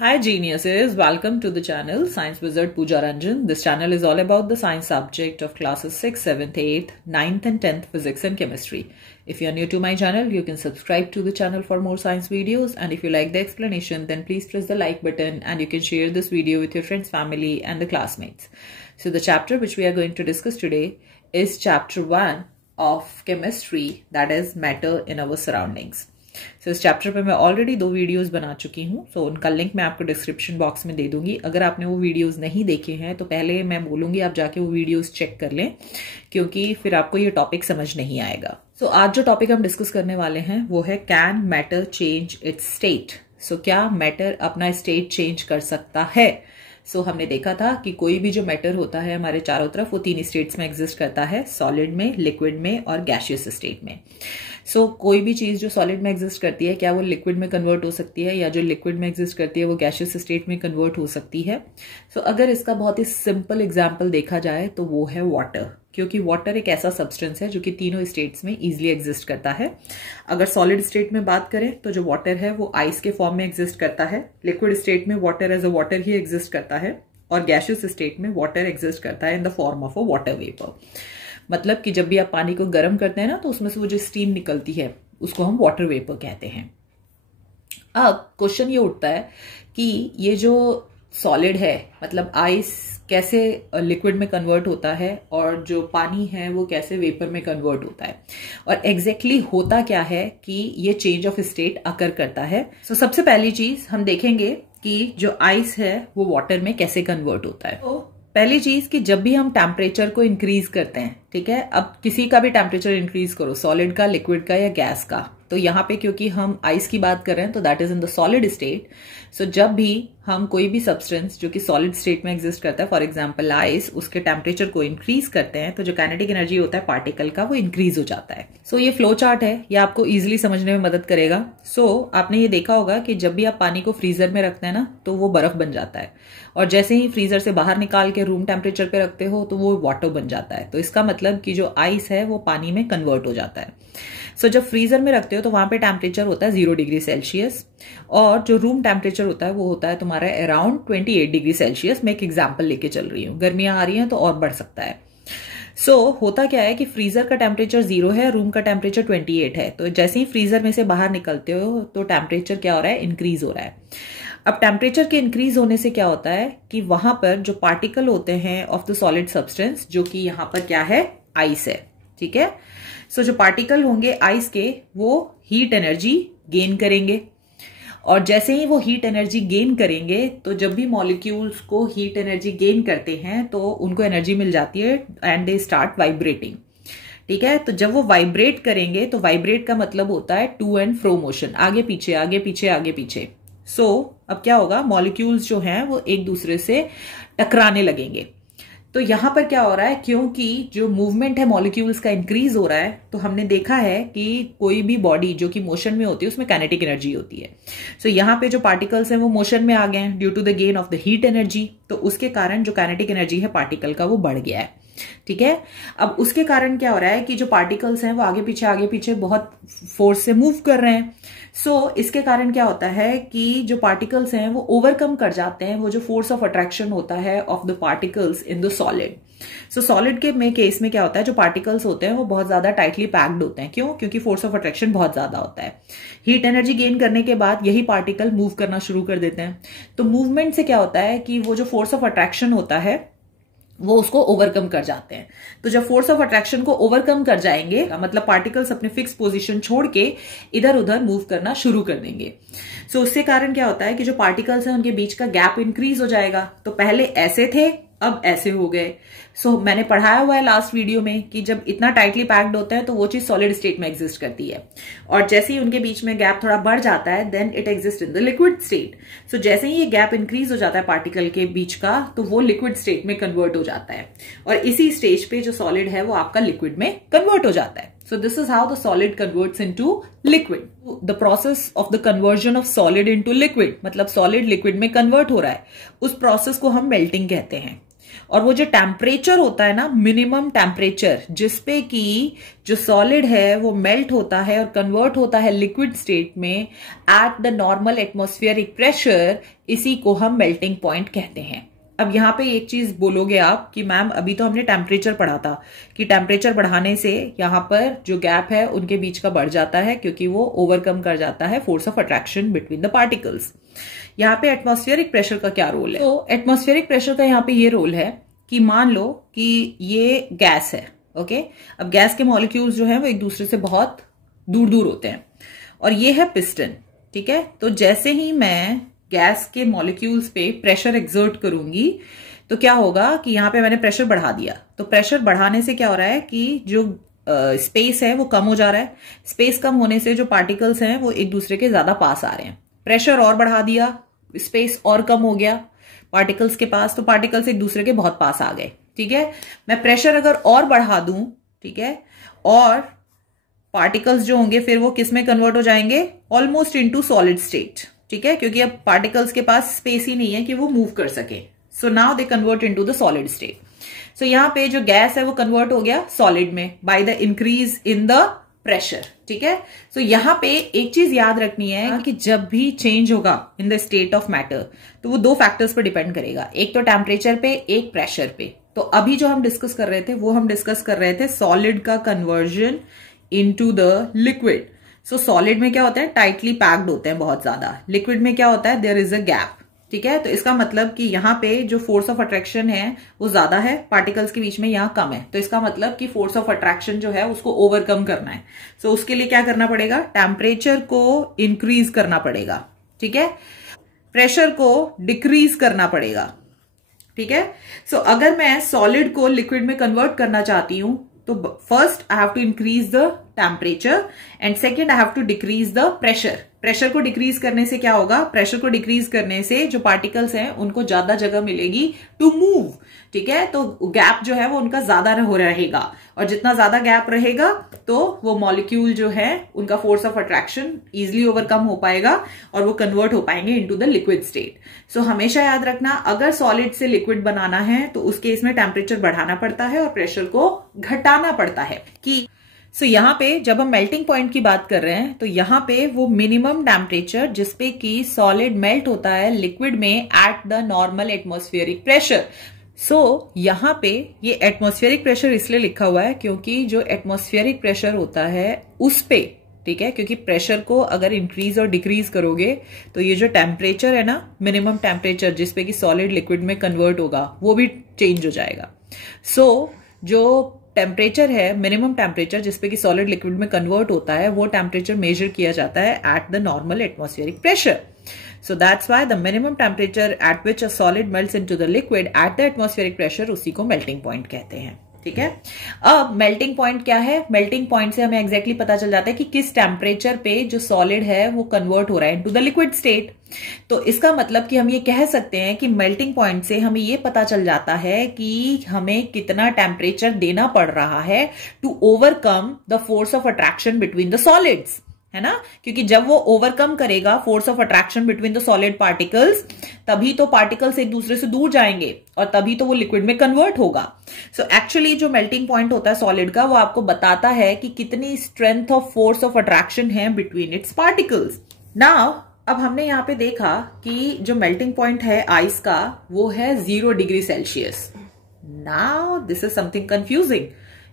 Hi geniuses, welcome to the channel Science Wizard Pooja Ranjan. This channel is all about the science subject of classes 6th, 7th, 8th, 9th and 10th physics and chemistry. If you are new to my channel, you can subscribe to the channel for more science videos, and if you like the explanation, then please press the like button and you can share this video with your friends, family and the classmates. So the chapter which we are going to discuss today is chapter 1 of chemistry, that is matter in our surroundings. सो इस chapter पे मैं already 2 videos बना चुकी हूँ, सो उनका link मैं आपको description box में दे दूंगी. अगर आपने वो वीडियोस नहीं देखे हैं तो पहले मैं बोलूंगी आप जाके वो वीडियोस चेक कर लें, क्योंकि फिर आपको ये टॉपिक समझ नहीं आएगा. सो आज जो टॉपिक हम डिस्कस करने वाले हैं वो है can matter change its state. So क्या मैटर अपना स्टेट चेंज कर सकता है? सो हमने देखा था कि कोई भी जो मैटर होता है हमारे चारों तरफ वो 3 स्टेट्स में एग्जिस्ट करता है, सॉलिड में, लिक्विड में और गैसियस स्टेट में. सो कोई भी चीज जो सॉलिड में एग्जिस्ट करती है क्या वो लिक्विड में कन्वर्ट हो सकती है, या जो लिक्विड में एग्जिस्ट करती है वो गैसियस स्टेट में कन्वर्ट हो सकती है. सो अगर इसका बहुत ही सिंपल एग्जाम्पल देखा जाए तो वो है वाटर, क्योंकि वाटर एक ऐसा सब्सटेंस है जो कि तीनों स्टेट्स में इजीली एग्जिस्ट करता है. अगर सॉलिड स्टेट में बात करें तो जो वाटर है वो आइस के फॉर्म में एग्जिस्ट करता है, लिक्विड स्टेट में वाटर एज अ वाटर ही एग्जिस्ट करता है, और गैसियस स्टेट में वाटर एग्जिस्ट करता है in the form of a water vapour. मतलब कि जब भी आप पानी को गर्म करते हैं ना तो उसमें से वो जो स्टीम निकलती है उसको हम वाटर वेपर कहते हैं. अब क्वेश्चन ये उठता है कि ये जो सॉलिड है मतलब आइस कैसे लिक्विड में कन्वर्ट होता है और जो पानी है वो कैसे वेपर में कन्वर्ट होता है, और एग्जैक्टली होता क्या है कि ये चेंज ऑफ स्टेट अकर करता है. सो सबसे पहली चीज हम देखेंगे कि जो आइस है वो वाटर में कैसे कन्वर्ट होता है. तो पहली चीज कि जब भी हम टेम्परेचर को इंक्रीज करते हैं, ठीक है, अब किसी का भी टेम्परेचर इंक्रीज करो, सॉलिड का, लिक्विड का या गैस का, तो यहाँ पे क्योंकि हम आइस की बात कर रहे हैं तो that is in the solid state. So जब भी हम कोई भी सब्सटेंस जो कि सॉलिड स्टेट में एग्जिस्ट करता है, फॉर एग्जांपल आइस, उसके टेम्परेचर को इंक्रीज करते हैं तो जो काइनेटिक एनर्जी होता है पार्टिकल का वो इंक्रीज हो जाता है. सो ये फ्लो चार्ट है, ये आपको इजिली समझने में मदद करेगा. सो आपने ये देखा होगा कि जब भी आप पानी को फ्रीजर में रखते हैं ना तो वो बर्फ बन जाता है, और जैसे ही फ्रीजर से बाहर निकाल के रूम टेम्परेचर पे रखते हो तो वो वाटर बन जाता है. तो इसका मतलब कि जो आइस है वो पानी में कन्वर्ट हो जाता है. सो जब फ्रीजर में रखते हो तो वहां पे टेम्परेचर होता है 0 डिग्री सेल्सियस, और जो रूम टेम्परेचर होता है वो होता है तुम्हारा अराउंड 28 डिग्री सेल्सियस. मैं एक एग्जाम्पल लेके चल रही हूँ, गर्मियां आ रही हैं तो और बढ़ सकता है. होता क्या है कि फ्रीजर का टेम्परेचर 0 है, रूम का टेम्परेचर 28 है. तो जैसे ही फ्रीजर में से बाहर निकलते हो तो टेम्परेचर क्या हो रहा है, इंक्रीज हो रहा है. अब टेम्परेचर के इंक्रीज होने से क्या होता है कि वहां पर जो पार्टिकल होते हैं ऑफ द सॉलिड सब्सटेंस, जो कि यहां पर क्या है, आइस है, ठीक है. जो पार्टिकल होंगे आइस के वो हीट एनर्जी गेन करेंगे, और जैसे ही वो हीट एनर्जी गेन करेंगे तो जब भी मॉलिक्यूल्स को हीट एनर्जी गेन करते हैं तो उनको एनर्जी मिल जाती है एंड दे स्टार्ट वाइब्रेटिंग, ठीक है. तो जब वो वाइब्रेट करेंगे तो वाइब्रेट का मतलब होता है टू एंड फ्रो मोशन, आगे पीछे आगे पीछे आगे पीछे. अब क्या होगा, मॉलिक्यूल्स जो हैं वो एक दूसरे से टकराने लगेंगे. तो यहां पर क्या हो रहा है, क्योंकि जो मूवमेंट है मॉलिक्यूल्स का इंक्रीज हो रहा है, तो हमने देखा है कि कोई भी बॉडी जो कि मोशन में होती है उसमें काइनेटिक एनर्जी होती है. यहां पे जो पार्टिकल्स हैं वो मोशन में आ गए हैं due to the gain of the heat energy, तो उसके कारण जो काइनेटिक एनर्जी है पार्टिकल का वो बढ़ गया है, ठीक है. अब उसके कारण क्या हो रहा है कि जो पार्टिकल्स हैं वो आगे पीछे बहुत फोर्स से मूव कर रहे हैं. इसके कारण क्या होता है कि जो पार्टिकल्स हैं वो ओवरकम कर जाते हैं वो जो फोर्स ऑफ अट्रैक्शन होता है of the particles in the solid. Solid के केस में क्या होता है, जो पार्टिकल्स होते हैं वो बहुत ज्यादा टाइटली पैक्ड होते हैं. क्यों? क्योंकि फोर्स ऑफ अट्रैक्शन बहुत ज्यादा होता है. हीट एनर्जी गेन करने के बाद यही पार्टिकल मूव करना शुरू कर देते हैं. तो मूवमेंट से क्या होता है कि वो जो फोर्स ऑफ अट्रैक्शन होता है वो उसको ओवरकम कर जाते हैं. तो जब फोर्स ऑफ अट्रैक्शन को ओवरकम कर जाएंगे मतलब पार्टिकल्स अपने फिक्स पोजीशन छोड़ के इधर उधर मूव करना शुरू कर देंगे. उससे कारण क्या होता है कि जो पार्टिकल्स हैं उनके बीच का गैप इंक्रीज हो जाएगा. तो पहले ऐसे थे, अब ऐसे हो गए. मैंने पढ़ाया हुआ है लास्ट वीडियो में कि जब इतना टाइटली पैक्ड होता है तो वो चीज सॉलिड स्टेट में एग्जिस्ट करती है, और जैसे ही उनके बीच में गैप थोड़ा बढ़ जाता है then it exist in the liquid state. जैसे ही ये गैप इंक्रीज हो जाता है पार्टिकल के बीच का तो वो लिक्विड स्टेट में कन्वर्ट हो जाता है, और इसी स्टेज पे जो सॉलिड है वो आपका लिक्विड में कन्वर्ट हो जाता है. So this is how the solid converts into liquid. The process of the conversion of solid into liquid, मतलब solid liquid में convert हो रहा है, उस process को हम melting कहते हैं. और वो जो टेम्परेचर होता है ना, मिनिमम टेम्परेचर जिसपे कि जो सॉलिड है वो मेल्ट होता है और कन्वर्ट होता है लिक्विड स्टेट में at the normal atmospheric pressure, इसी को हम मेल्टिंग पॉइंट कहते हैं। अब यहां पे एक चीज बोलोगे आप कि मैम अभी तो हमने टेम्परेचर पढ़ा था कि टेम्परेचर बढ़ाने से यहां पर जो गैप है उनके बीच का बढ़ जाता है, क्योंकि वो ओवरकम कर जाता है force of attraction between the particles. यहाँ पे एटमॉस्फेरिक प्रेशर का क्या रोल है? तो एटमॉस्फेरिक प्रेशर का यहाँ पे ये रोल है कि मान लो कि ये गैस है, ओके। अब गैस के मॉलिक्यूल्स जो है वो एक दूसरे से बहुत दूर दूर होते हैं और ये है पिस्टन, ठीक है। तो जैसे ही मैं गैस के मॉलिक्यूल्स पे प्रेशर एक्सर्ट करूंगी तो क्या होगा कि यहाँ पे मैंने प्रेशर बढ़ा दिया, तो प्रेशर बढ़ाने से क्या हो रहा है कि जो स्पेस है वो कम हो जा रहा है। स्पेस कम होने से जो पार्टिकल्स हैं वो एक दूसरे के ज्यादा पास आ रहे हैं। प्रेशर और बढ़ा दिया, स्पेस और कम हो गया पार्टिकल्स के पास, तो पार्टिकल्स एक दूसरे के बहुत पास आ गए, ठीक है। मैं प्रेशर अगर और बढ़ा दूं, ठीक है, और पार्टिकल्स जो होंगे फिर वो किस में कन्वर्ट हो जाएंगे? ऑलमोस्ट इनटू सॉलिड स्टेट, ठीक है, क्योंकि अब पार्टिकल्स के पास स्पेस ही नहीं है कि वो मूव कर सके। So now they convert into the solid state. So यहां पे जो गैस है वो कन्वर्ट हो गया सॉलिड में by the increase in the pressure, ठीक है। सो यहां पे एक चीज याद रखनी है कि जब भी चेंज होगा in the state of matter तो वो दो फैक्टर्स पर डिपेंड करेगा, एक तो टेम्परेचर पे, एक प्रेशर पे। तो अभी जो हम डिस्कस कर रहे थे वो हम डिस्कस कर रहे थे सॉलिड का conversion into the liquid. So solid में क्या होता है? टाइटली पैक्ड होते हैं बहुत ज्यादा। लिक्विड में क्या होता है? देयर इज अ गैप, ठीक है। तो इसका मतलब कि यहाँ पे जो फोर्स ऑफ अट्रैक्शन है वो ज्यादा है पार्टिकल्स के बीच में, यहाँ कम है। तो इसका मतलब कि फोर्स ऑफ अट्रैक्शन जो है उसको ओवरकम करना है। सो उसके लिए क्या करना पड़ेगा? टेम्परेचर को इंक्रीज करना पड़ेगा, ठीक है, प्रेशर को डिक्रीज करना पड़ेगा, ठीक है। सो अगर मैं सॉलिड को लिक्विड में कन्वर्ट करना चाहती हूं तो first I have to increase the temperature and second I have to decrease the pressure. Pressure को डिक्रीज करने से क्या होगा? प्रेशर को डिक्रीज करने से जो पार्टिकल्स हैं उनको ज्यादा जगह मिलेगी टू मूव, ठीक है। तो गैप जो है वो उनका ज्यादा हो रहेगा और जितना ज्यादा गैप रहेगा तो वो मॉलिक्यूल जो है उनका force of attraction easily overcome हो पाएगा और वो कन्वर्ट हो पाएंगे इनटू द लिक्विड स्टेट। सो हमेशा याद रखना, अगर सॉलिड से लिक्विड बनाना है तो उस केस में टेम्परेचर बढ़ाना पड़ता है और प्रेशर को घटाना पड़ता है। कि सो यहाँ पे जब हम मेल्टिंग पॉइंट की बात कर रहे हैं तो यहाँ पे वो मिनिमम टेम्परेचर जिसपे कि सॉलिड मेल्ट होता है लिक्विड में at the normal atmospheric pressure. So यहाँ पे ये एटमॉस्फेरिक प्रेशर इसलिए लिखा हुआ है क्योंकि जो एटमॉस्फेरिक प्रेशर होता है उस पे, ठीक है, क्योंकि प्रेशर को अगर इंक्रीज और डिक्रीज करोगे तो ये जो टेम्परेचर है ना, मिनिमम टेम्परेचर जिसपे कि सॉलिड लिक्विड में कन्वर्ट होगा वो भी चेंज हो जाएगा। सो जो टेम्परेचर है, मिनिमम टेम्परेचर जिसपे कि सॉलिड लिक्विड में कन्वर्ट होता है, वो टेम्परेचर मेजर किया जाता है eight the normal atmospheric pressure. So that's why the minimum temperature at which a solid melts into the liquid at the atmospheric pressure उसी को melting point कहते हैं, ठीक है। अब मेल्टिंग पॉइंट क्या है? मेल्टिंग पॉइंट से हमें एग्जैक्टली पता चल जाता है कि किस टेम्परेचर पे जो सॉलिड है वो कन्वर्ट हो रहा है इनटू द लिक्विड स्टेट। तो इसका मतलब कि हम ये कह सकते हैं कि मेल्टिंग पॉइंट से हमें ये पता चल जाता है कि हमें कितना टेम्परेचर देना पड़ रहा है to overcome the force of attraction between the solids, है ना। क्योंकि जब वो ओवरकम करेगा force of attraction between the solid particles तभी तो पार्टिकल्स एक दूसरे से दूर जाएंगे और तभी तो वो लिक्विड में कन्वर्ट होगा। सो एक्चुअली जो मेल्टिंग पॉइंट होता है सॉलिड का वो आपको बताता है कि कितनी strength of force of attraction है बिटवीन इट्स पार्टिकल्स। नाउ अब हमने यहाँ पे देखा कि जो मेल्टिंग पॉइंट है आइस का वो है 0 degree Celsius. Now this is something confusing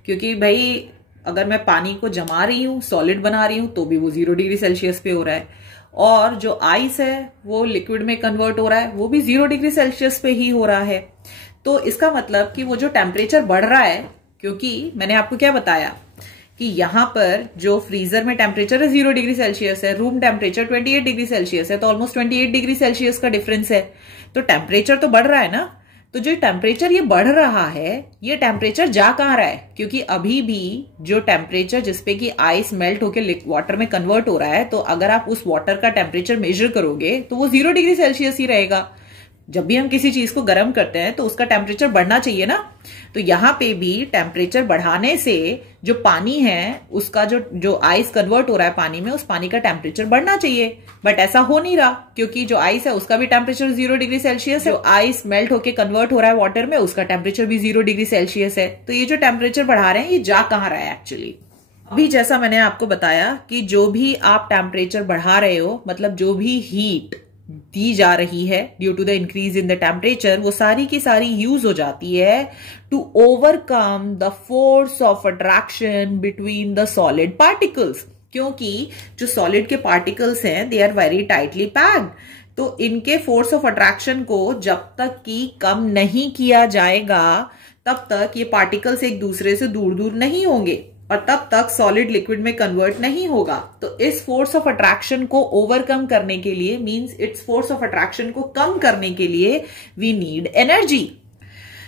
क्योंकि भाई अगर मैं पानी को जमा रही हूं, सॉलिड बना रही हूं तो भी वो 0 डिग्री सेल्सियस पे हो रहा है और जो आइस है वो लिक्विड में कन्वर्ट हो रहा है वो भी 0 डिग्री सेल्सियस पे ही हो रहा है। तो इसका मतलब कि वो जो टेम्परेचर बढ़ रहा है, क्योंकि मैंने आपको क्या बताया कि यहां पर जो फ्रीजर में टेम्परेचर है 0 डिग्री सेल्सियस है, रूम टेम्परेचर 28 डिग्री सेल्सियस है, तो ऑलमोस्ट 28 डिग्री सेल्सियस का डिफरेंस है। तो टेम्परेचर तो बढ़ रहा है ना। तो जो टेम्परेचर ये बढ़ रहा है ये टेम्परेचर जा कहां रहा है? क्योंकि अभी भी जो टेम्परेचर जिसपे कि आइस मेल्ट होकर वाटर में कन्वर्ट हो रहा है, तो अगर आप उस वाटर का टेम्परेचर मेजर करोगे तो वो 0 डिग्री सेल्सियस ही रहेगा। जब भी हम किसी चीज को गर्म करते हैं तो उसका टेम्परेचर बढ़ना चाहिए ना। तो यहाँ पे भी टेम्परेचर बढ़ाने से जो पानी है उसका जो आइस कन्वर्ट हो रहा है पानी में, उस पानी का टेम्परेचर बढ़ना चाहिए। बट ऐसा हो नहीं रहा, क्योंकि जो आइस है उसका भी टेम्परेचर 0 डिग्री सेल्सियस है। जो आइस मेल्ट होके कन्वर्ट हो रहा है वाटर में, उसका टेम्परेचर भी 0 डिग्री सेल्सियस है। तो ये जो टेम्परेचर बढ़ा रहे हैं ये जा कहाँ रहा है एक्चुअली। अभी जैसा मैंने आपको बताया कि जो भी आप टेम्परेचर बढ़ा रहे हो, मतलब जो भी हीट दी जा रही है due to the increase in the temperature, वो सारी की सारी यूज हो जाती है to overcome the force of attraction between the solid particles. क्योंकि जो सॉलिड के पार्टिकल्स हैं they are very tightly packed, तो इनके फोर्स ऑफ अट्रैक्शन को जब तक कि कम नहीं किया जाएगा तब तक ये पार्टिकल्स एक दूसरे से दूर दूर नहीं होंगे और तब तक सॉलिड लिक्विड में कन्वर्ट नहीं होगा। तो इस फोर्स ऑफ अट्रैक्शन को ओवरकम करने के लिए, means its force of attraction को कम करने के लिए वी नीड एनर्जी।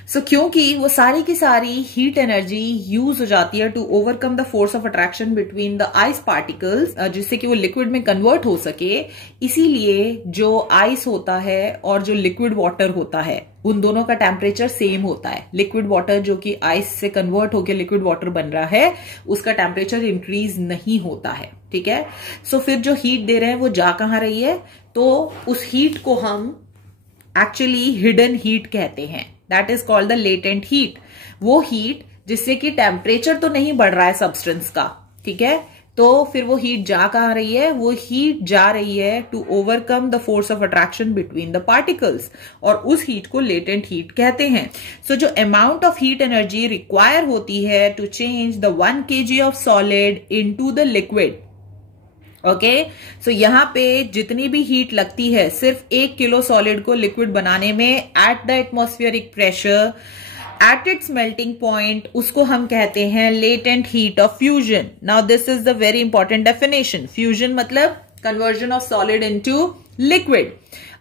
सो क्योंकि वो सारी की सारी हीट एनर्जी यूज हो जाती है to overcome the force of attraction between the ice particles, जिससे कि वो लिक्विड में कन्वर्ट हो सके, इसीलिए जो आइस होता है और जो लिक्विड वाटर होता है उन दोनों का टेम्परेचर सेम होता है। लिक्विड वाटर जो कि आइस से कन्वर्ट होकर लिक्विड वाटर बन रहा है उसका टेम्परेचर इंक्रीज नहीं होता है। ठीक है, सो फिर जो हीट दे रहे हैं वो जा कहां रही है, तो उस हीट को हम एक्चुअली हिडन हीट कहते हैं। That is called the latent heat. वो हीट जिससे कि टेम्परेचर तो नहीं बढ़ रहा है सब्सटेंस का, ठीक है, तो फिर वो हीट जा कहां रही है, वो हीट जा रही है to overcome the force of attraction between the particles, और उस हीट को लेटेंट हीट कहते हैं। सो जो amount of heat energy require होती है to change the 1 kg of solid into the liquid, okay, so यहां पे जितनी भी हीट लगती है सिर्फ 1 किलो सॉलिड को लिक्विड बनाने में at the atmospheric pressure at its melting point, उसको हम कहते हैं latent heat of fusion. Now this is the very important definition. Fusion मतलब conversion of solid into liquid.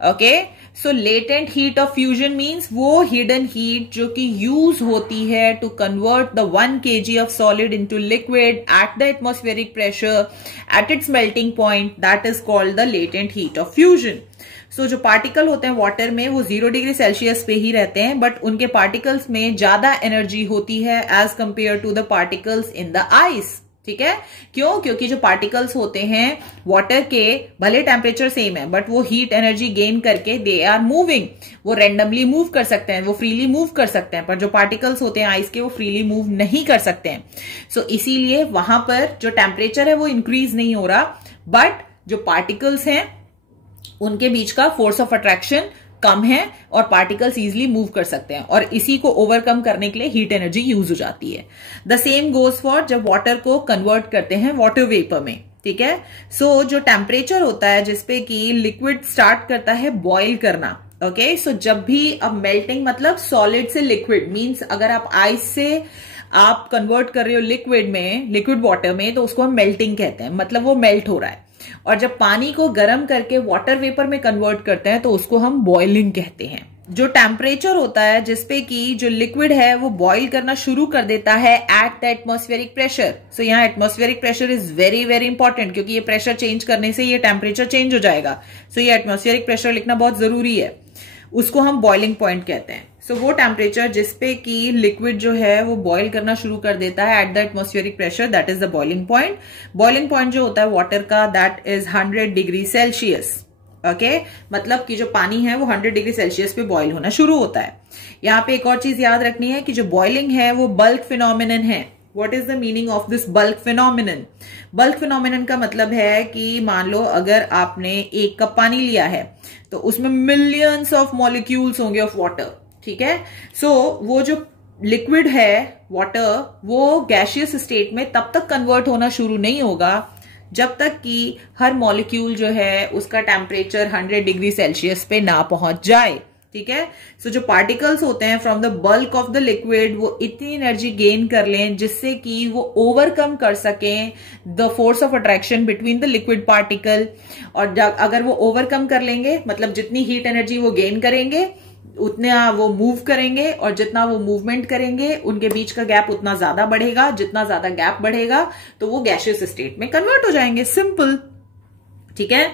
Okay, so latent heat of fusion means वो hidden heat जो कि use होती है to convert the 1 kg of solid into liquid at the atmospheric pressure at its melting point, that is called the latent heat of fusion. So जो particle होते हैं water में वो 0 डिग्री सेल्सियस पे ही रहते हैं, बट उनके पार्टिकल्स में ज्यादा एनर्जी होती है as compare to the particles in the ice. ठीक है, क्यों? क्योंकि जो पार्टिकल्स होते हैं वाटर के, भले टेम्परेचर सेम है बट वो हीट एनर्जी गेन करके दे आर मूविंग, वो रेंडमली मूव कर सकते हैं, वो फ्रीली मूव कर सकते हैं, पर जो पार्टिकल्स होते हैं आइस के वो फ्रीली मूव नहीं कर सकते हैं। सो इसीलिए वहां पर जो टेम्परेचर है वो इंक्रीज नहीं हो रहा, बट जो पार्टिकल्स हैं उनके बीच का फोर्स ऑफ अट्रैक्शन कम है और पार्टिकल्स इजीली मूव कर सकते हैं, और इसी को ओवरकम करने के लिए हीट एनर्जी यूज हो जाती है। द सेम गोज फॉर जब वाटर को कन्वर्ट करते हैं वाटर वेपर में। ठीक है, सो जो टेम्परेचर होता है जिसपे कि लिक्विड स्टार्ट करता है बॉईल करना। ओके, सो जब भी अब मेल्टिंग मतलब सॉलिड से लिक्विड, मींस अगर आप आइस से आप कन्वर्ट कर रहे हो लिक्विड में, लिक्विड वाटर में, तो उसको हम मेल्टिंग कहते हैं, मतलब वो मेल्ट हो रहा है। और जब पानी को गर्म करके वाटर वेपर में कन्वर्ट करते हैं तो उसको हम बॉइलिंग कहते हैं। जो टेम्परेचर होता है जिसपे कि जो लिक्विड है वो बॉईल करना शुरू कर देता है eight the atmospheric pressure. So यहाँ atmospheric pressure is very very important, क्योंकि ये प्रेशर चेंज करने से ये टेम्परेचर चेंज हो जाएगा। सो ये एटमॉस्फेरिक प्रेशर लिखना बहुत जरूरी है, उसको हम बॉइलिंग पॉइंट कहते हैं। सो वो टेम्परेचर जिसपे कि लिक्विड जो है वो बॉईल करना शुरू कर देता है eight the atmospheric pressure, that is the boiling point. Boiling point जो होता है वाटर का, that is 100 degree Celsius. Okay, मतलब कि जो पानी है वो 100 डिग्री सेल्सियस पे बॉईल होना शुरू होता है। यहाँ पे एक और चीज याद रखनी है कि जो बॉइलिंग है वो बल्क फिनोमिनन है। What is the meaning of this bulk phenomenon? Bulk phenomenon का मतलब है कि मान लो अगर आपने 1 कप पानी लिया है तो उसमें मिलियंस ऑफ मॉलिक्यूल्स होंगे ऑफ वाटर। ठीक है, सो वो जो लिक्विड है वाटर वो गैसियस स्टेट में तब तक कन्वर्ट होना शुरू नहीं होगा जब तक कि हर मॉलिक्यूल जो है उसका टेम्परेचर 100 डिग्री सेल्सियस पे ना पहुंच जाए। ठीक है, सो जो पार्टिकल्स होते हैं from the bulk of the liquid वो इतनी एनर्जी गेन कर लें जिससे कि वो ओवरकम कर सकें the force of attraction between the liquid particle. और अगर वो ओवरकम कर लेंगे मतलब जितनी हीट एनर्जी वो गेन करेंगे उतना वो मूव करेंगे, और जितना वो मूवमेंट करेंगे उनके बीच का गैप उतना ज्यादा बढ़ेगा। जितना ज्यादा गैप बढ़ेगा तो वो गैसियस स्टेट में कन्वर्ट हो जाएंगे। सिंपल। ठीक है,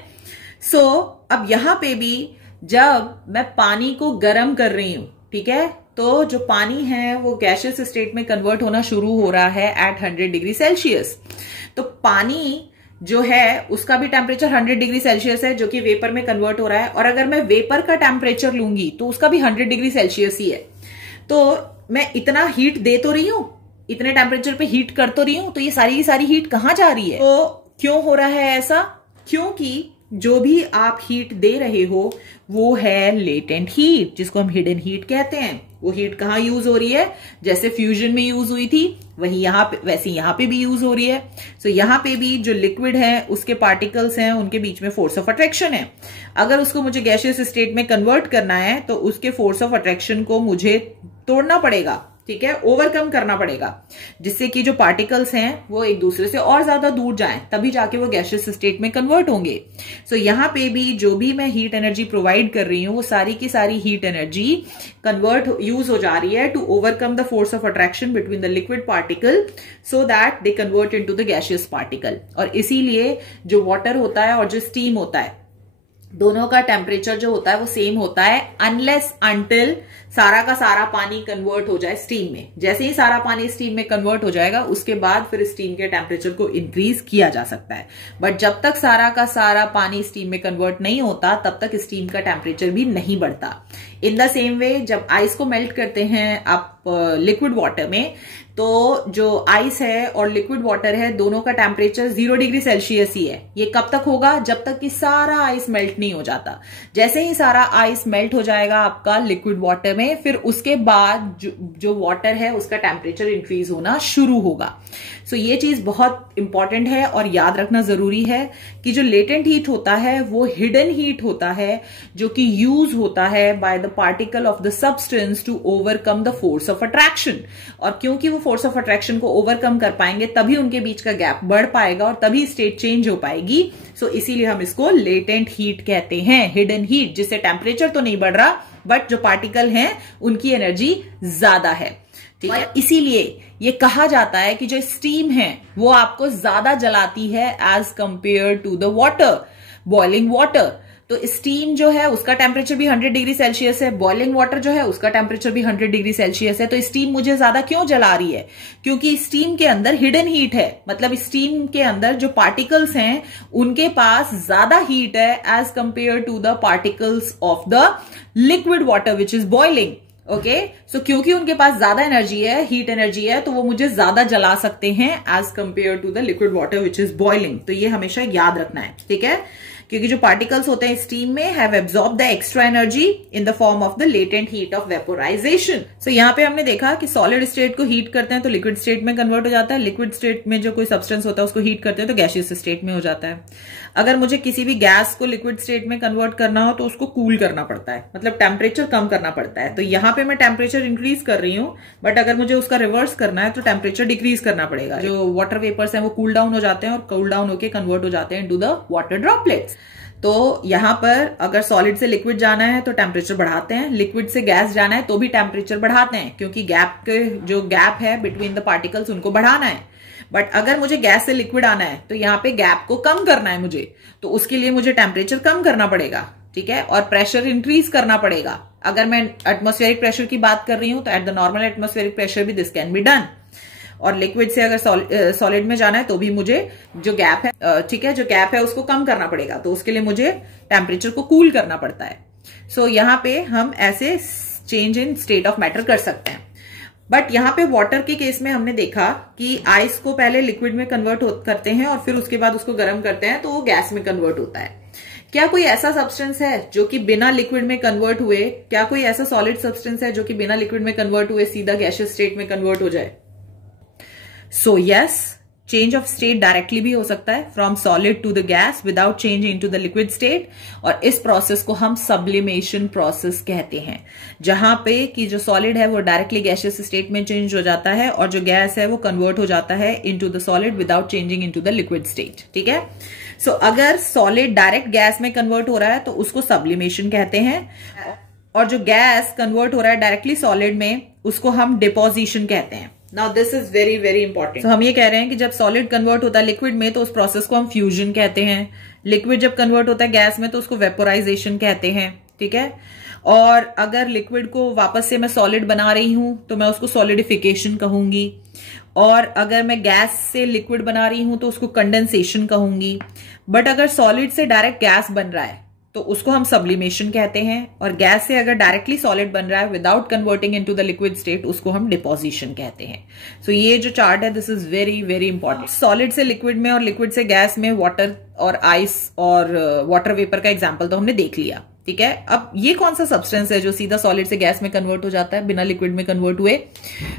सो अब यहां पे भी जब मैं पानी को गर्म कर रही हूं, ठीक है, तो जो पानी है वो गैसियस स्टेट में कन्वर्ट होना शुरू हो रहा है एट 100 डिग्री सेल्सियस। तो पानी जो है उसका भी टेम्परेचर 100 डिग्री सेल्सियस है, जो कि वेपर में कन्वर्ट हो रहा है। और अगर मैं वेपर का टेम्परेचर लूंगी तो उसका भी 100 डिग्री सेल्सियस ही है। तो मैं इतना हीट दे तो रही हूं, इतने टेम्परेचर पे हीट कर तो रही हूं, तो ये सारी की सारी हीट कहां जा रही है? तो क्यों हो रहा है ऐसा? क्योंकि जो भी आप हीट दे रहे हो वो है लेटेंट हीट, जिसको हम हिडन हीट कहते हैं। वो हीट कहाँ यूज हो रही है? जैसे फ्यूजन में यूज हुई थी वही यहां पे, वैसे यहां पे भी यूज हो रही है। सो यहां पे भी जो लिक्विड है उसके पार्टिकल्स हैं, उनके बीच में फोर्स ऑफ अट्रैक्शन है। अगर उसको मुझे गैसियस स्टेट में कन्वर्ट करना है तो उसके फोर्स ऑफ अट्रैक्शन को मुझे तोड़ना पड़ेगा, ठीक है, ओवरकम करना पड़ेगा, जिससे कि जो पार्टिकल्स हैं वो एक दूसरे से और ज्यादा दूर जाएं, तभी जाके वो गैसियस स्टेट में कन्वर्ट होंगे। सो यहां पे भी जो भी मैं हीट एनर्जी प्रोवाइड कर रही हूं वो सारी की सारी हीट एनर्जी कन्वर्ट यूज हो जा रही है to overcome the force of attraction between the liquid particle so that they convert into the gaseous particle. और इसीलिए जो वाटर होता है और जो स्टीम होता है, दोनों का टेम्परेचर जो होता है वो सेम होता है, अनलेस अंटिल सारा का सारा पानी कन्वर्ट हो जाए स्टीम में। जैसे ही सारा पानी स्टीम में कन्वर्ट हो जाएगा उसके बाद फिर स्टीम के टेम्परेचर को इंक्रीज किया जा सकता है। बट जब तक सारा का सारा पानी स्टीम में कन्वर्ट नहीं होता तब तक स्टीम का टेम्परेचर भी नहीं बढ़ता। इन द सेम वे जब आइस को मेल्ट करते हैं आप लिक्विड वाटर में, तो जो आइस है और लिक्विड वाटर है दोनों का टेम्परेचर 0 डिग्री सेल्सियस ही है। ये कब तक होगा? जब तक कि सारा आइस मेल्ट नहीं हो जाता। जैसे ही सारा आइस मेल्ट हो जाएगा आपका लिक्विड वाटर में, फिर उसके बाद जो वाटर है उसका टेम्परेचर इंक्रीज होना शुरू होगा। सो ये चीज बहुत इंपॉर्टेंट है और याद रखना जरूरी है कि जो लेटेंट हीट होता है वो हिडन हीट होता है, जो कि यूज होता है by the particle of the substance to overcome the force of attraction. और क्योंकि वो फोर्स ऑफ अट्रैक्शन को ओवरकम कर पाएंगे तभी उनके बीच का गैप बढ़ पाएगा और तभी स्टेट चेंज हो पाएगी। सो इसीलिए हम इसको लेटेंट हीट कहते हैं, हिडन हीट, जिससे टेम्परेचर तो नहीं बढ़ रहा बट जो पार्टिकल हैं उनकी एनर्जी ज्यादा है, ठीक है। इसीलिए ये कहा जाता है कि जो स्टीम है वो आपको ज्यादा जलाती है as compare to the water, boiling water. तो स्टीम जो है उसका टेम्परेचर भी 100 डिग्री सेल्सियस है, बॉइलिंग वाटर जो है उसका टेम्परेचर भी 100 डिग्री सेल्सियस है। तो स्टीम मुझे ज्यादा क्यों जला रही है? क्योंकि स्टीम के अंदर हिडन हीट है, मतलब स्टीम के अंदर जो पार्टिकल्स हैं उनके पास ज्यादा हीट है as compare to the particles of the liquid water which is boiling. Okay, so क्योंकि उनके पास ज्यादा एनर्जी है, हीट एनर्जी है, तो वो मुझे ज्यादा जला सकते हैं as compare to the liquid water which is boiling. तो ये हमेशा याद रखना है, ठीक है, क्योंकि जो पार्टिकल्स होते हैं स्टीम में have absorb the extra energy in the form of the latent heat of vaporization. So यहाँ पे हमने देखा कि सॉलिड स्टेट को हीट करते हैं तो लिक्विड स्टेट में कन्वर्ट हो जाता है, लिक्विड स्टेट में जो कोई सब्सटेंस होता है उसको हीट करते हैं तो गैसियस स्टेट में हो जाता है। अगर मुझे किसी भी गैस को लिक्विड स्टेट में कन्वर्ट करना हो तो उसको कूल करना पड़ता है, मतलब टेम्परेचर कम करना पड़ता है। तो यहाँ पे मैं टेम्परेचर इंक्रीज कर रही हूँ, बट अगर मुझे उसका रिवर्स करना है तो टेम्परेचर डिक्रीज करना पड़ेगा। जो वाटर वेपर्स हैं वो कूल डाउन हो जाते हैं और कूल डाउन होकर कन्वर्ट हो जाते हैं इनटू द वाटर ड्रॉपलेट्स। तो यहां पर अगर सॉलिड से लिक्विड जाना है तो टेम्परेचर बढ़ाते हैं, लिक्विड से गैस जाना है तो भी टेम्परेचर बढ़ाते हैं, क्योंकि जो गैप है बिटवीन द पार्टिकल्स उनको बढ़ाना है। बट अगर मुझे गैस से लिक्विड आना है तो यहाँ पे गैप को कम करना है मुझे, तो उसके लिए मुझे टेम्परेचर कम करना पड़ेगा, ठीक है, और प्रेशर इंक्रीज करना पड़ेगा। अगर मैं एटमॉस्फेरिक प्रेशर की बात कर रही हूं तो eight the normal atmospheric pressure भी दिस कैन बी डन। और लिक्विड से अगर सॉलिड में जाना है तो भी मुझे जो गैप है, ठीक है, जो गैप है उसको कम करना पड़ेगा, तो उसके लिए मुझे टेम्परेचर को कूल करना पड़ता है। सो यहाँ पे हम ऐसे change in state of matter कर सकते हैं। बट यहाँ पे वाटर के केस में हमने देखा कि आइस को पहले लिक्विड में कन्वर्ट करते हैं और फिर उसके बाद उसको गर्म करते हैं तो वो गैस में कन्वर्ट होता है। क्या कोई ऐसा सब्सटेंस है जो कि बिना लिक्विड में कन्वर्ट हुए, क्या कोई ऐसा सॉलिड सब्सटेंस है जो कि बिना लिक्विड में कन्वर्ट हुए सीधा गैसियस स्टेट में कन्वर्ट हो जाए? So yes, change of state directly भी हो सकता है from solid to the gas without changing into the liquid state, और इस प्रोसेस को हम सब्लिमेशन प्रोसेस कहते हैं, जहां पे कि जो सॉलिड है वो डायरेक्टली गैसियस स्टेट में चेंज हो जाता है और जो गैस है वो कन्वर्ट हो जाता है into the solid without changing into the liquid state, ठीक है। सो अगर सॉलिड डायरेक्ट गैस में कन्वर्ट हो रहा है तो उसको सब्लिमेशन कहते हैं, और जो गैस कन्वर्ट हो रहा है डायरेक्टली सॉलिड में उसको हम डिपोजिशन कहते हैं। Now this is very very important. तो हम ये कह रहे हैं कि जब सॉलिड कन्वर्ट होता है लिक्विड में तो उस प्रोसेस को हम फ्यूजन कहते हैं, लिक्विड जब कन्वर्ट होता है गैस में तो उसको वेपोराइजेशन कहते हैं, ठीक है। और अगर लिक्विड को वापस से मैं सॉलिड बना रही हूं तो मैं उसको सॉलिडिफिकेशन कहूंगी, और अगर मैं गैस से लिक्विड बना रही हूं तो उसको कंडेंसेशन कहूंगी। बट अगर सॉलिड से डायरेक्ट गैस बन रहा है तो उसको हम सब्लिमेशन कहते हैं, और गैस से अगर डायरेक्टली सॉलिड बन रहा है without converting into the liquid state उसको हम डिपोजिशन कहते हैं। सो ये जो चार्ट है this is very very important. Solid से लिक्विड में और लिक्विड से गैस में वाटर और आइस और वाटर वेपर का एग्जाम्पल तो हमने देख लिया, ठीक है। अब ये कौन सा सब्सटेंस है जो सीधा सॉलिड से गैस में कन्वर्ट हो जाता है बिना लिक्विड में कन्वर्ट हुए?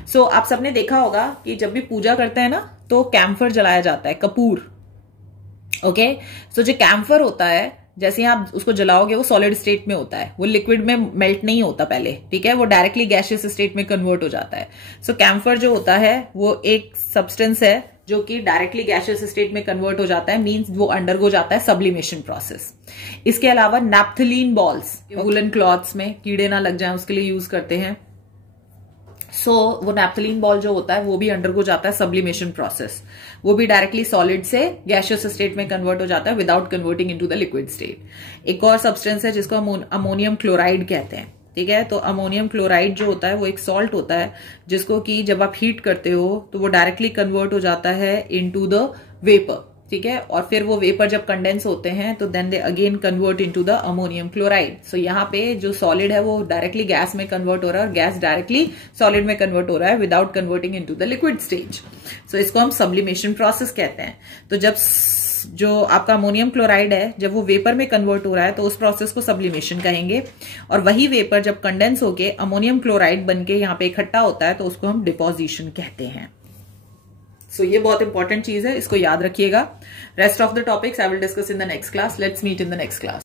सो आप सबने देखा होगा कि जब भी पूजा करते हैं ना तो कैम्फर जलाया जाता है, कपूर। ओके, सो जो कैम्फर होता है जैसे ही आप उसको जलाओगे वो सॉलिड स्टेट में होता है, वो लिक्विड में मेल्ट नहीं होता पहले, ठीक है, वो डायरेक्टली गैसियस स्टेट में कन्वर्ट हो जाता है। सो कैम्फर जो होता है वो एक सब्सटेंस है जो कि डायरेक्टली गैसियस स्टेट में कन्वर्ट हो जाता है, मींस वो अंडरगो जाता है सब्लिमेशन प्रोसेस। इसके अलावा नैप्थलीन बॉल्स वुलन क्लॉथ्स में कीड़े ना लग जाएं उसके लिए यूज करते हैं। सो वो नैप्थलीन बॉल जो होता है वो भी अंडरगो जाता है सब्लिमेशन प्रोसेस, वो भी डायरेक्टली सॉलिड से गैसियस स्टेट में कन्वर्ट हो जाता है without converting into the liquid state. एक और सब्सटेंस है जिसको अमोनियम क्लोराइड कहते हैं, ठीक है। तो अमोनियम क्लोराइड जो होता है वो एक सॉल्ट होता है जिसको कि जब आप हीट करते हो तो वो डायरेक्टली कन्वर्ट हो जाता है इनटू द वेपर, ठीक है, और फिर वो वेपर जब कंडेंस होते हैं तो then they again convert into the ammonium chloride. So यहाँ पे जो सॉलिड है वो डायरेक्टली गैस में कन्वर्ट हो रहा है और गैस डायरेक्टली सॉलिड में कन्वर्ट हो रहा है without converting into the liquid stage. So इसको हम सब्लिमेशन प्रोसेस कहते हैं। तो जब जो आपका अमोनियम क्लोराइड है जब वो वेपर में कन्वर्ट हो रहा है तो उस प्रोसेस को सब्लिमेशन कहेंगे, और वही वेपर जब कंडेंस होके अमोनियम क्लोराइड बनके यहाँ पे इकट्ठा होता है तो उसको हम डिपोजिशन कहते हैं। सो ये बहुत इंपॉर्टेंट चीज है, इसको याद रखिएगा। Rest of the topics I will discuss in the next class. Let's meet in the next class.